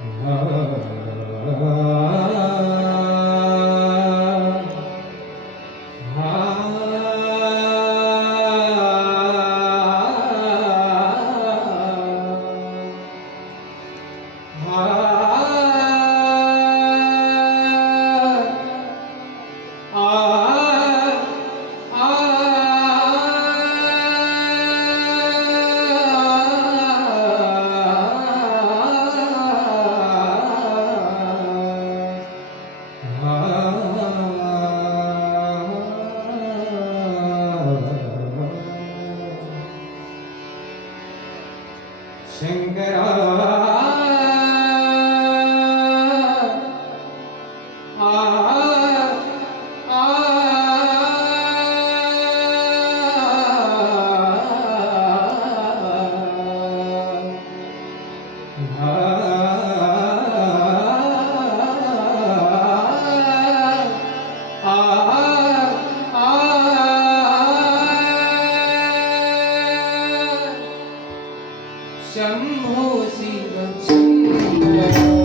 Ah. Shankara. Shambho Shiv सुंदर